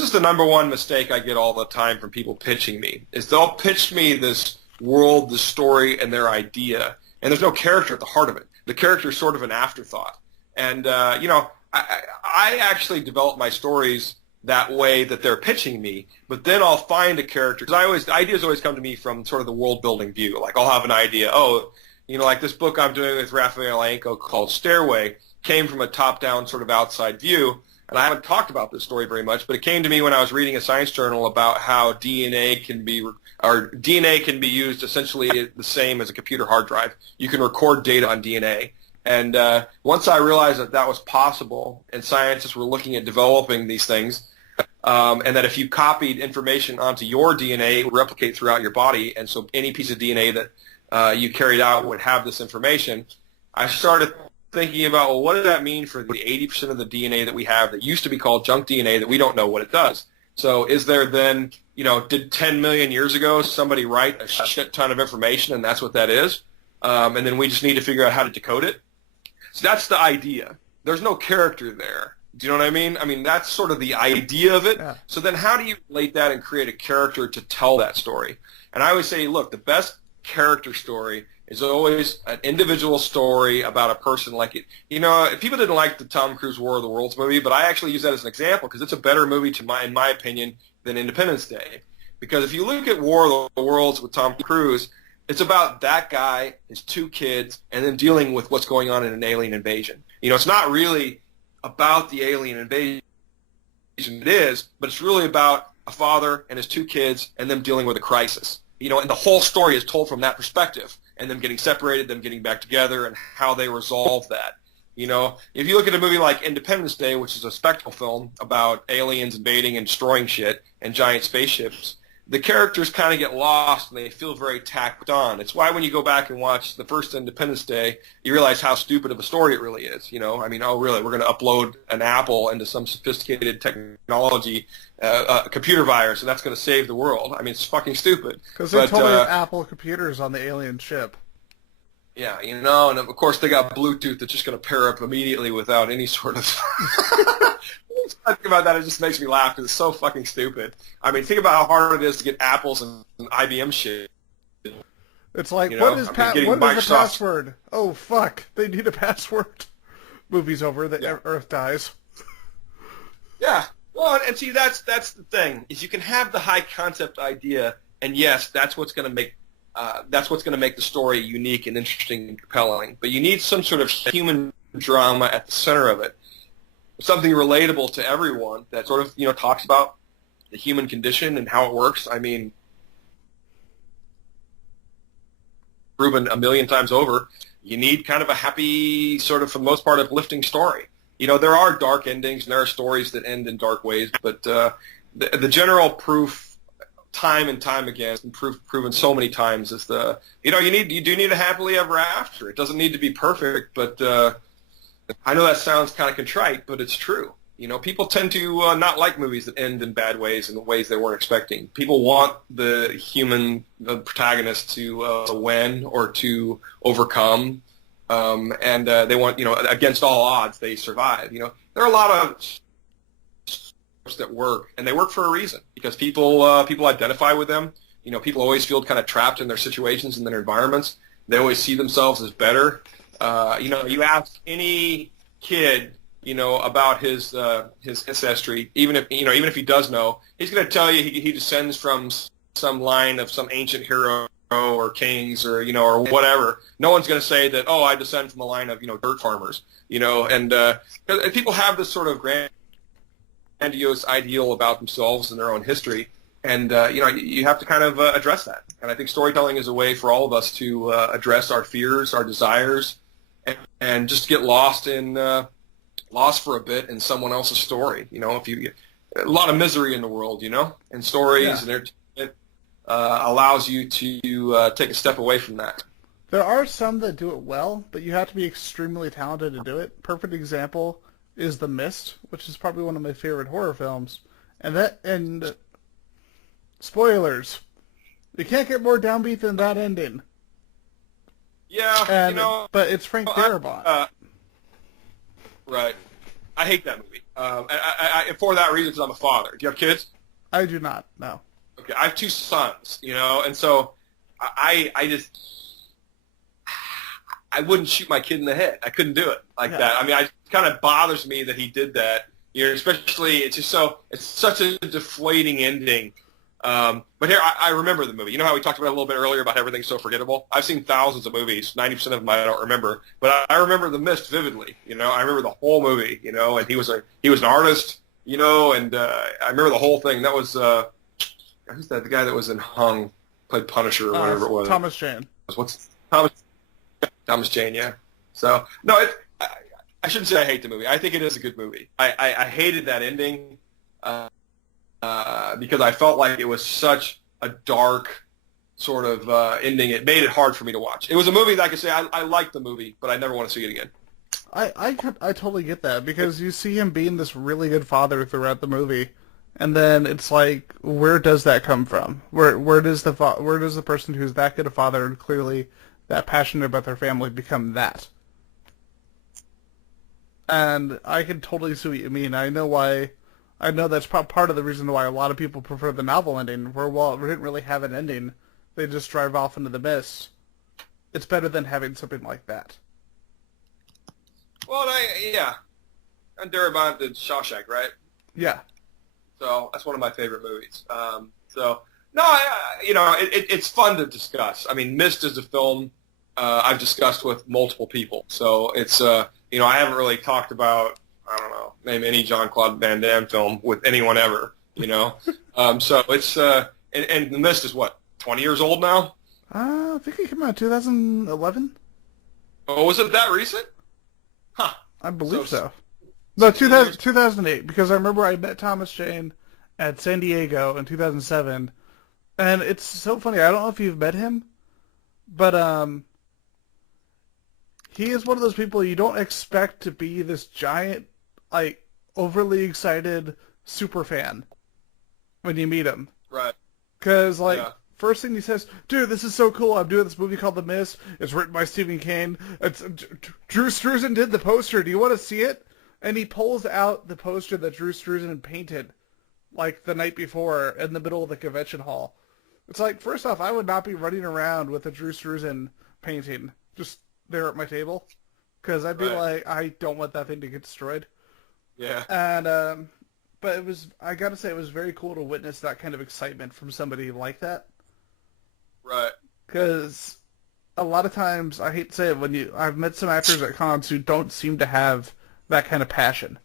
is the number one mistake I get all the time from people pitching me, is they'll pitch me this world, this story, and their idea, and there's no character at the heart of it. The character is sort of an afterthought. And, I actually develop my stories that way that they're pitching me, but then I'll find a character, because ideas always come to me from sort of the world-building view. Like, I'll have an idea, like this book I'm doing with Raphael Anko called Stairway came from a top-down sort of outside view, and I haven't talked about this story very much, but it came to me when I was reading a science journal about how DNA can be used essentially the same as a computer hard drive. You can record data on DNA. And once I realized that was possible, and scientists were looking at developing these things, and that if you copied information onto your DNA, it would replicate throughout your body, and so any piece of DNA that you carried out would have this information, I started thinking about, well, what does that mean for the 80% of the DNA that we have that used to be called junk DNA that we don't know what it does? So is there then, did 10 million years ago somebody write a shit ton of information, and that's what that is? And then we just need to figure out how to decode it? So that's the idea. There's no character there. Do you know what I mean? I mean, that's sort of the idea of it. Yeah. So then how do you relate that and create a character to tell that story? And I always say, look, the best character story is always an individual story about a person like it. People didn't like the Tom Cruise War of the Worlds movie, but I actually use that as an example because it's a better movie in my opinion than Independence Day. Because if you look at War of the Worlds with Tom Cruise, it's about that guy, his two kids, and then dealing with what's going on in an alien invasion. It's not really about the alien invasion. It is, but it's really about a father and his two kids and them dealing with a crisis. And the whole story is told from that perspective, and them getting separated, them getting back together, and how they resolve that. If you look at a movie like Independence Day, which is a spectacle film about aliens invading and destroying shit and giant spaceships, the characters kind of get lost and they feel very tacked on. It's why when you go back and watch the first Independence Day, you realize how stupid of a story it really is. Oh, really? We're going to upload an Apple into some sophisticated technology, a computer virus, and that's going to save the world. I mean, it's fucking stupid. Because they totally have Apple computers on the alien ship. Yeah, and of course they got Bluetooth that's just going to pair up immediately without any sort of... Talking about that, it just makes me laugh because it's so fucking stupid. I mean, think about how hard it is to get Apples and IBM shit. It's like, what is the password? Oh, fuck. They need a password. Movie's over. The Earth dies. Yeah. Well, and see, that's the thing, is you can have the high concept idea, and yes, that's what's going to make the story unique and interesting and compelling. But you need some sort of human drama at the center of it. Something relatable to everyone that sort of, talks about the human condition and how it works. I mean, proven a million times over, you need kind of a happy, sort of, for the most part, uplifting story. There are dark endings and there are stories that end in dark ways, but the general proof, time and time again, and proven so many times, is you do need a happily ever after. It doesn't need to be perfect, but I know that sounds kind of contrite, but it's true. People tend to not like movies that end in bad ways and ways they weren't expecting. People want the protagonist to win or to overcome, and they want, against all odds, they survive. There are a lot of stories that work, and they work for a reason, because people identify with them. People always feel kind of trapped in their situations and their environments. They always see themselves as better. You ask any kid, about his ancestry, even if he does know, he's going to tell you he descends from some line of some ancient hero or kings or or whatever. No one's going to say that, I descend from a line of dirt farmers, and people have this sort of grandiose ideal about themselves and their own history, and you have to kind of address that. And I think storytelling is a way for all of us to address our fears, our desires, and just get lost for a bit in someone else's story. If you get a lot of misery in the world, and stories and entertainment allows you to take a step away from that. There are some that do it well, but you have to be extremely talented to do it. Perfect example is The Mist, which is probably one of my favorite horror films. And spoilers, you can't get more downbeat than that ending. Yeah, but it's Frank Darabont. Right. I hate that movie. I for that reason, because I'm a father. Do you have kids? I do not, no. Okay, I have 2 sons, and so I wouldn't shoot my kid in the head. I couldn't do it like that. I mean, it kind of bothers me that he did that. Especially it's such a deflating ending. But here, I remember the movie. You know how we talked about it a little bit earlier about everything's so forgettable? I've seen thousands of movies. 90% of them I don't remember. But I remember The Mist vividly. I remember the whole movie, and he was an artist, and I remember the whole thing. That was, who's that? The guy that was in Hung, played Punisher or whatever it was. Thomas Jane. Thomas Jane, yeah. So, no, I shouldn't say I hate the movie. I think it is a good movie. I hated that ending. Because I felt like it was such a dark sort of ending. It made it hard for me to watch. It was a movie that I could say I liked the movie, but I never want to see it again. I totally get that, because you see him being this really good father throughout the movie, and then it's like, where does that come from? Where does the person who's that good a father and clearly that passionate about their family become that? And I can totally see what you mean. I know that's part of the reason why a lot of people prefer the novel ending, where, we didn't really have an ending. They just drive off into the mist. It's better than having something like that. Well, and Darabont did Shawshank, right? Yeah. So that's one of my favorite movies. It's fun to discuss. I mean, Mist is a film I've discussed with multiple people. So it's, I haven't really talked about, I don't know, name any Jean-Claude Van Damme film with anyone ever, So it's, and The Mist is what, 20 years old now? I think it came out in 2011. Oh, was it that recent? Huh. I believe so. No, 2008, because I remember I met Thomas Jane at San Diego in 2007, and it's so funny. I don't know if you've met him, but he is one of those people you don't expect to be this giant, like, overly excited super fan when you meet him. Right. Because, first thing he says, dude, this is so cool. I'm doing this movie called The Mist. It's written by Stephen King. Drew Struzan did the poster. Do you want to see it? And he pulls out the poster that Drew Struzan painted, like, the night before in the middle of the convention hall. It's like, first off, I would not be running around with a Drew Struzan painting just there at my table, because I'd be like, I don't want that thing to get destroyed. Yeah. And, but I gotta say, it was very cool to witness that kind of excitement from somebody like that. Right. Because a lot of times, I hate to say it, I've met some actors at cons who don't seem to have that kind of passion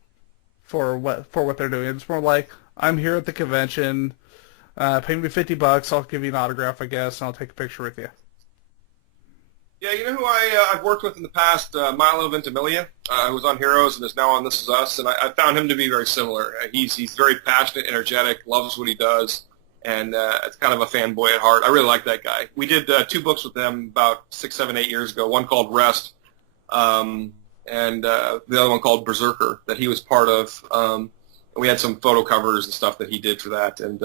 for what they're doing. It's more like, I'm here at the convention, pay me $50, I'll give you an autograph, I guess, and I'll take a picture with you. Yeah, you know who I've worked with in the past? Milo Ventimiglia, who was on Heroes and is now on This Is Us, and I found him to be very similar. He's very passionate, energetic, loves what he does, and it's kind of a fanboy at heart. I really like that guy. We did 2 books with them about 6, 7, 8 years ago, one called Rest, and the other one called Berserker that he was part of. And we had some photo covers and stuff that he did for that, and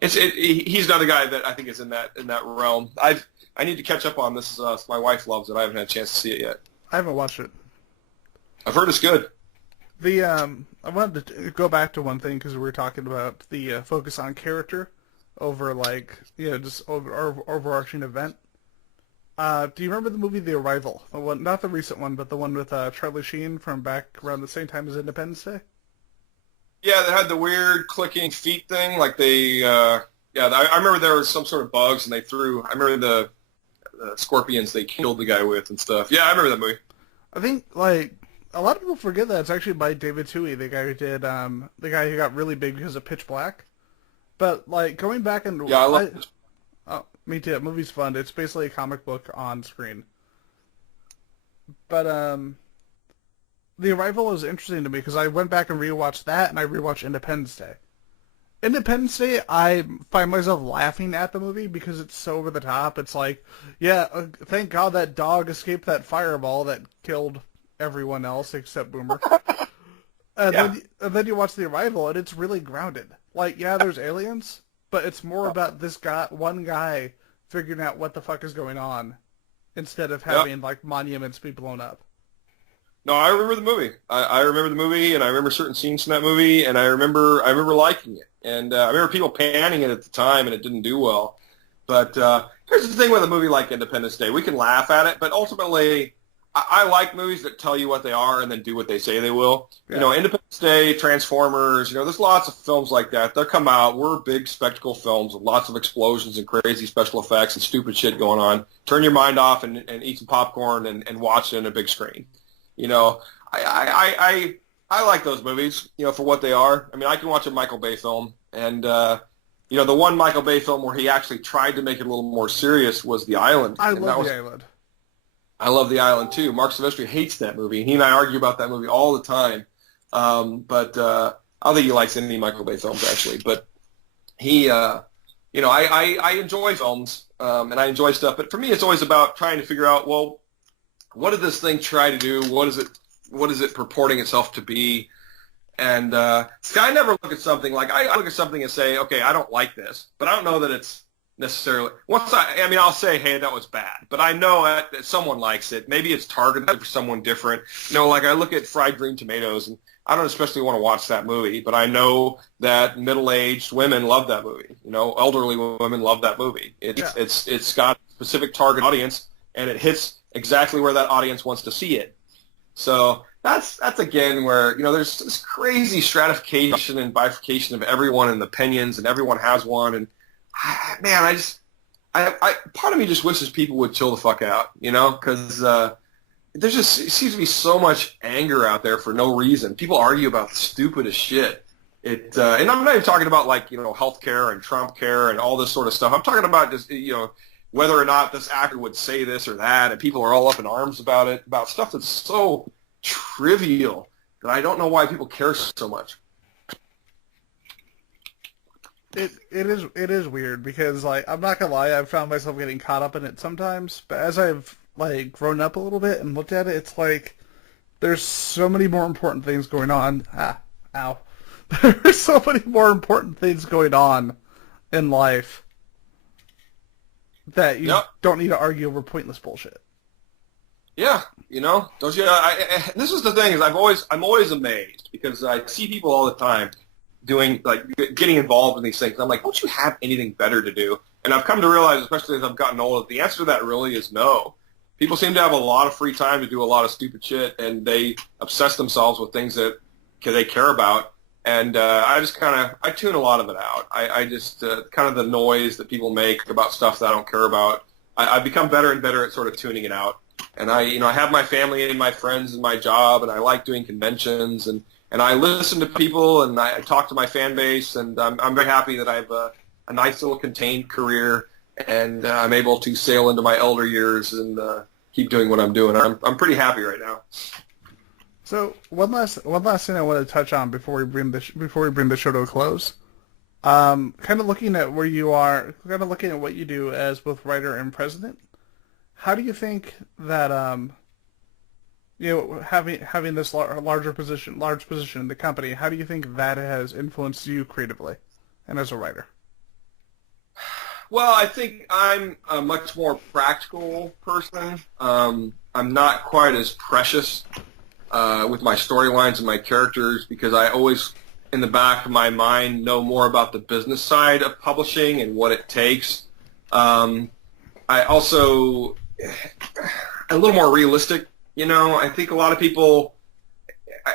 he's another guy that I think is in that realm. I need to catch up on This Is Us. My wife loves it. I haven't had a chance to see it yet. I haven't watched it. I've heard it's good. I wanted to go back to one thing because we were talking about the focus on character over, like, just over overarching event. Do you remember the movie The Arrival? The one, not the recent one, but the one with Charlie Sheen from back around the same time as Independence Day? Yeah, they had the weird clicking feet thing. Like I remember there was some sort of bugs, and I remember the scorpions they killed the guy with and stuff. Yeah, I remember that movie. I think, like, a lot of people forget that it's actually by David Twohy, the guy who did, the guy who got really big because of Pitch Black. But, like, going back and... Yeah, I love it. Oh, me too. That movie's fun. It's basically a comic book on screen. But, The Arrival was interesting to me because I went back and rewatched that, and I rewatched Independence Day. Independence Day, I find myself laughing at the movie because it's so over the top. It's like, yeah, thank God that dog escaped that fireball that killed everyone else except Boomer. And then you watch The Arrival, and it's really grounded. Like, yeah, there's aliens, but it's more about this one guy figuring out what the fuck is going on instead of having, like, monuments be blown up. No, I remember the movie. I remember the movie, and I remember certain scenes from that movie, and I remember liking it. And I remember people panning it at the time, and it didn't do well. But here's the thing with a movie like Independence Day. We can laugh at it, but ultimately, I like movies that tell you what they are and then do what they say they will. Yeah. You know, Independence Day, Transformers, there's lots of films like that. They'll come out. We're big spectacle films with lots of explosions and crazy special effects and stupid shit going on. Turn your mind off and eat some popcorn and watch it on a big screen. I like those movies, for what they are. I mean, I can watch a Michael Bay film, and, the one Michael Bay film where he actually tried to make it a little more serious was The Island. I love The Island. I love The Island, too. Mark Silvestri hates that movie, and he and I argue about that movie all the time. But I don't think he likes any Michael Bay films, actually. But he, I enjoy films, and I enjoy stuff. But for me, it's always about trying to figure out, well, what did this thing try to do? What is it purporting itself to be? And I never look at something like I look at something and say, okay, I don't like this, but I don't know that it's necessarily. I'll say, hey, that was bad, but I know that someone likes it. Maybe it's targeted for someone different. Like I look at Fried Green Tomatoes, and I don't especially want to watch that movie, but I know that middle-aged women love that movie. Elderly women love that movie. It's got a specific target audience, and it hits exactly where that audience wants to see it. So that's again where there's this crazy stratification and bifurcation of everyone and opinions, and everyone has one. And man, I part of me just wishes people would chill the fuck out, because there just seems to be so much anger out there for no reason. People argue about the stupidest shit. And I'm not even talking about healthcare and Trump care and all this sort of stuff. I'm talking about just whether or not this actor would say this or that, and people are all up in arms about it, about stuff that's so trivial that I don't know why people care so much. It is weird because, I'm not gonna lie, I've found myself getting caught up in it sometimes, but as I've grown up a little bit and looked at it, it's there's so many more important things going on. Ow. There's so many more important things going on in life that you don't need to argue over pointless bullshit. Yeah, don't you? This is the thing is I'm always amazed because I see people all the time doing getting involved in these things. And I'm like, don't you have anything better to do? And I've come to realize, especially as I've gotten older, the answer to that really is no. People seem to have a lot of free time to do a lot of stupid shit, and they obsess themselves with things that they care about. And I just I tune a lot of it out. I just kind of the noise that people make about stuff that I don't care about. I've become better and better at sort of tuning it out. And I have my family and my friends and my job, and I like doing conventions, and I listen to people, and I talk to my fan base, and I'm very happy that I have a nice little contained career, and I'm able to sail into my elder years and keep doing what I'm doing. I'm pretty happy right now. So one last thing I want to touch on before we bring the show to a close. Kind of looking at where you are, kind of looking at what you do as both writer and president. How do you think that having this large position in the company, how do you think that has influenced you creatively and as a writer? Well, I think I'm a much more practical person. I'm not quite as precious with my storylines and my characters because I always, in the back of my mind, know more about the business side of publishing and what it takes. I also a little more realistic. I think a lot of people.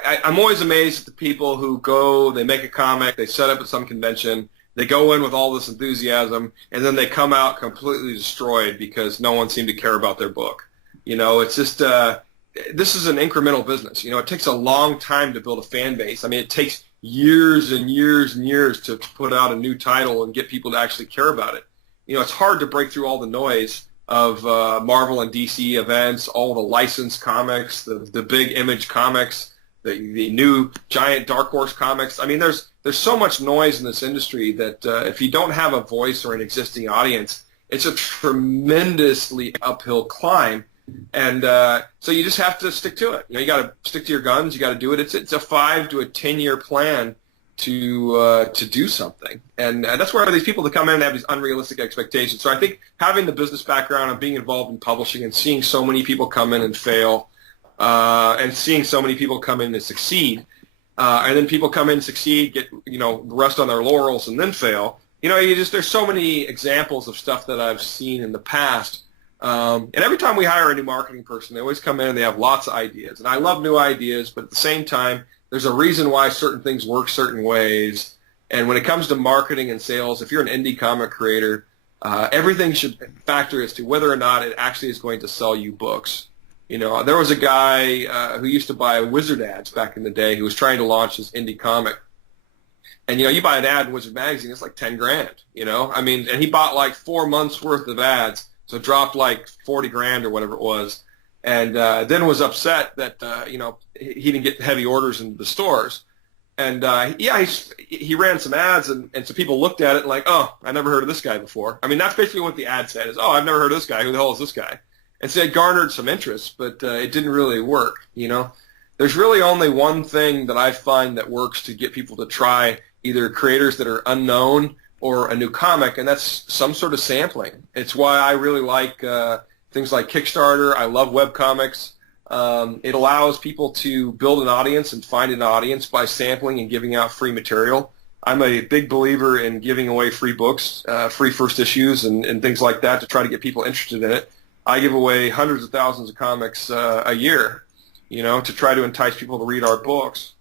I'm always amazed at the people who go, they make a comic, they set up at some convention, they go in with all this enthusiasm, and then they come out completely destroyed because no one seemed to care about their book. It's just, this is an incremental business. It takes a long time to build a fan base. I mean, it takes years and years and years to put out a new title and get people to actually care about it. It's hard to break through all the noise of Marvel and DC events, all the licensed comics, the big Image comics, the new giant Dark Horse comics. I mean, there's so much noise in this industry that if you don't have a voice or an existing audience, it's a tremendously uphill climb. And so you just have to stick to it. You got to stick to your guns. You got to do it. It's a 5 to 10 year plan to do something. And that's where these people that come in and have these unrealistic expectations. So I think having the business background and being involved in publishing and seeing so many people come in and fail, and seeing so many people come in and succeed, and then people come in, succeed, get rest on their laurels, and then fail. There's so many examples of stuff that I've seen in the past. And every time we hire a new marketing person, they always come in and they have lots of ideas. And I love new ideas, but at the same time, there's a reason why certain things work certain ways. And when it comes to marketing and sales, if you're an indie comic creator, everything should factor as to whether or not it actually is going to sell you books. There was a guy who used to buy Wizard ads back in the day who was trying to launch this indie comic. And, you buy an ad in Wizard Magazine, it's like $10,000, I mean, and he bought like 4 months worth of ads, so dropped like $40,000 or whatever it was. And then was upset that, he didn't get heavy orders in the stores. And, he ran some ads, and so people looked at it and like, oh, I never heard of this guy before. I mean, that's basically what the ad said is, oh, I've never heard of this guy. Who the hell is this guy? And so it garnered some interest, but it didn't really work, There's really only one thing that I find that works to get people to try either creators that are unknown or a new comic, and that's some sort of sampling. It's why I really like things like Kickstarter. I love webcomics. It allows people to build an audience and find an audience by sampling and giving out free material. I'm a big believer in giving away free books, free first issues, and things like that to try to get people interested in it. I give away hundreds of thousands of comics a year, to try to entice people to read our books.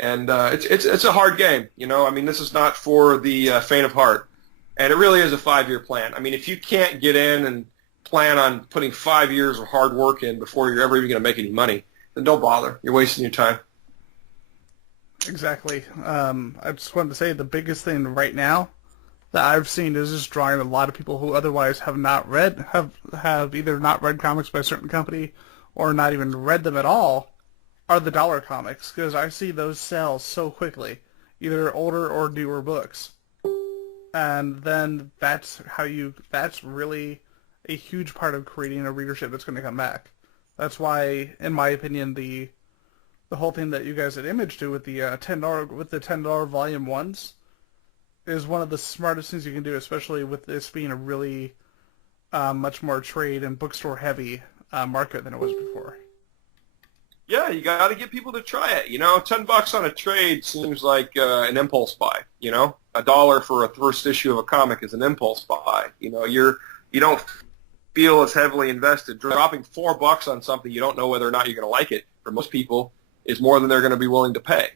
And it's a hard game, I mean, this is not for the faint of heart. And it really is a 5-year plan. I mean, if you can't get in and plan on putting 5 years of hard work in before you're ever even going to make any money, then don't bother. You're wasting your time. Exactly. I just wanted to say the biggest thing right now that I've seen is just drawing a lot of people who otherwise have not read, have either not read comics by a certain company or not even read them at all, are the dollar comics, because I see those sell so quickly, either older or newer books. And then that's really a huge part of creating a readership that's going to come back. That's why, in my opinion, the whole thing that you guys at Image do with the $10 volume ones is one of the smartest things you can do, especially with this being a really much more trade and bookstore heavy market than it was before. Yeah, you got to get people to try it. $10 on a trade seems like an impulse buy. $1 for a first issue of a comic is an impulse buy. You don't feel as heavily invested. Dropping $4 on something you don't know whether or not you're going to like it for most people is more than they're going to be willing to pay.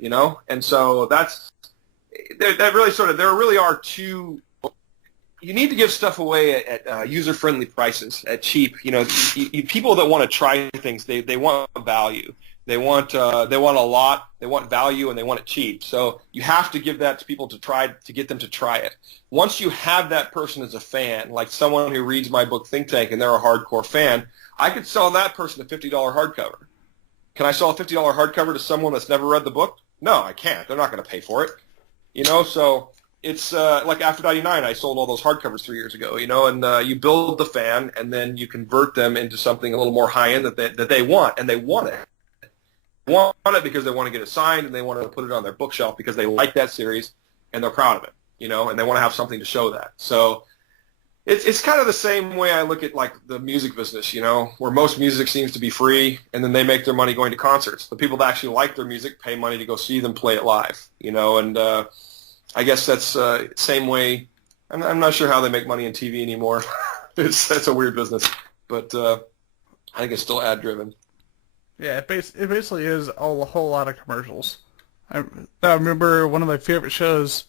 And so there really are two. You need to give stuff away at user-friendly prices, at cheap. People that want to try things, they want value. They want a lot. They want value, and they want it cheap. So you have to give that to people to get them to try it. Once you have that person as a fan, like someone who reads my book Think Tank and they're a hardcore fan, I could sell that person a $50 hardcover. Can I sell a $50 hardcover to someone that's never read the book? No, I can't. They're not going to pay for it. So it's like Aphrodite 9. I sold all those hardcovers 3 years ago, and you build the fan, and then you convert them into something a little more high-end that they want, and they want it. They want it because they want to get it signed, and they want to put it on their bookshelf because they like that series, and they're proud of it, and they want to have something to show that. So it's kind of the same way I look at, like, the music business, where most music seems to be free, and then they make their money going to concerts. The people that actually like their music pay money to go see them play it live, and I guess that's the same way. I'm not sure how they make money in TV anymore. That's a weird business. but I think it's still ad driven. Yeah, it basically is a whole lot of commercials. I remember one of my favorite shows,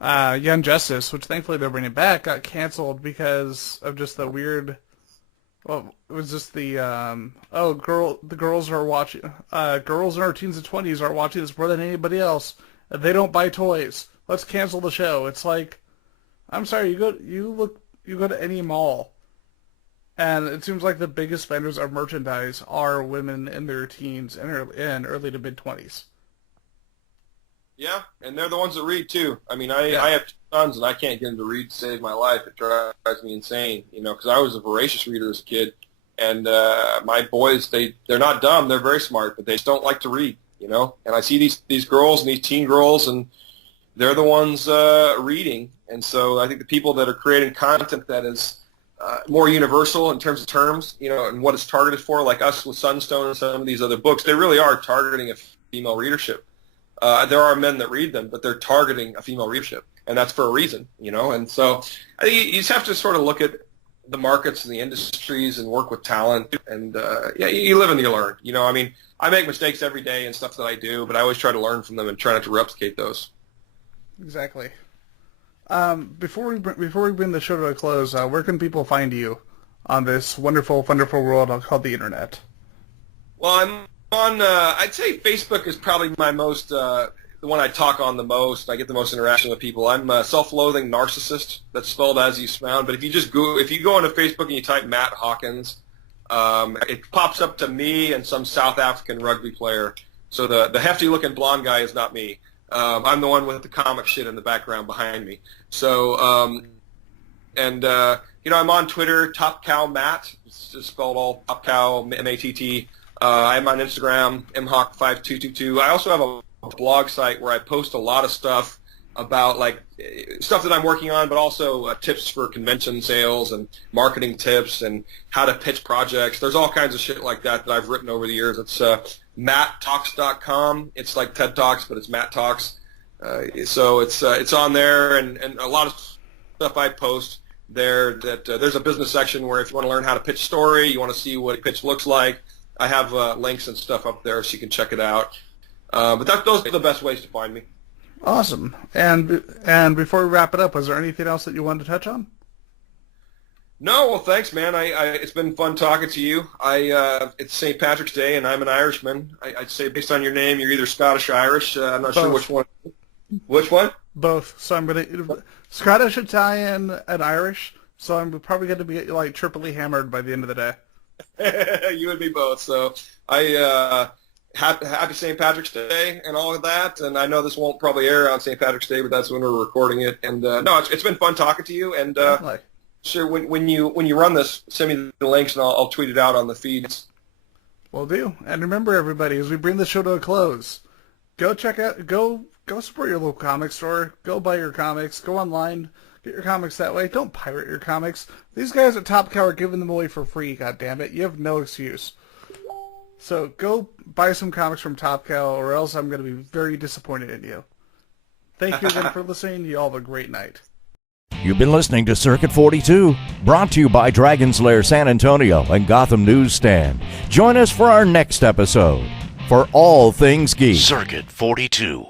Young Justice, which thankfully they're bringing back, got canceled because of just the weird. Well, it was just the the girls are watching. Girls in our teens and 20s are watching this more than anybody else. They don't buy toys. Let's cancel the show. It's like, I'm sorry, you go to any mall, and it seems like the biggest spenders of merchandise are women in their teens and early to mid 20s. Yeah, and they're the ones that read too. I mean, I have 2 sons, and I can't get them to read to save my life. It drives me insane, because I was a voracious reader as a kid, and my boys, they're not dumb, they're very smart, but they just don't like to read, And I see these girls and these teen girls, and they're the ones reading, and so I think the people that are creating content that is more universal in terms of terms, and what it's targeted for, like us with Sunstone and some of these other books, they really are targeting a female readership. There are men that read them, but they're targeting a female readership, and that's for a reason, And so I think you just have to sort of look at the markets and the industries and work with talent, and you live and you learn. I mean, I make mistakes every day and stuff that I do, but I always try to learn from them and try not to replicate those. Exactly. Before we bring the show to a close, where can people find you on this wonderful, wonderful world called the internet? Well, I'm on, I'd say Facebook is probably my most, the one I talk on the most. I get the most interaction with people. I'm a self-loathing narcissist. That's spelled as you sound. But if you go onto Facebook and you type Matt Hawkins, it pops up to me and some South African rugby player. So the hefty-looking blonde guy is not me. I'm the one with the comic shit in the background behind me. So, I'm on Twitter, Top Cow Matt. It's just spelled all Top Cow, M-A-T-T. I'm on Instagram, mhawk5222. I also have a blog site where I post a lot of stuff about stuff that I'm working on, but also tips for convention sales and marketing tips and how to pitch projects. There's all kinds of shit like that I've written over the years. It's matttalks.com. It's like TED Talks, but it's Matt Talks. So it's on there, and a lot of stuff I post there. That there's a business section where if you want to learn how to pitch a story, you want to see what a pitch looks like, I have links and stuff up there so you can check it out. But those are the best ways to find me. Awesome. And before we wrap it up, was there anything else that you wanted to touch on? No, well, thanks, man. It's been fun talking to you. It's St. Patrick's Day, and I'm an Irishman. I'd say based on your name, you're either Scottish or Irish. I'm not sure which one. Which one? Both. So I'm gonna Scottish, Italian, and Irish. So I'm probably going to be triply hammered by the end of the day. You and me both. So happy St. Patrick's Day and all of that. And I know this won't probably air on St. Patrick's Day, but that's when we're recording it. And no, it's been fun talking to you. And sure, when you run this, send me the links and I'll tweet it out on the feeds. Will do. And remember, everybody, as we bring the show to a close, go support your local comic store. Go buy your comics. Go online. Get your comics that way. Don't pirate your comics. These guys at Top Cow are giving them away for free, goddammit. You have no excuse. So go buy some comics from Top Cow, or else I'm going to be very disappointed in you. Thank you again for listening. You all have a great night. You've been listening to Circuit 42, brought to you by Dragon's Lair San Antonio and Gotham Newsstand. Join us for our next episode. For all things geek. Circuit 42.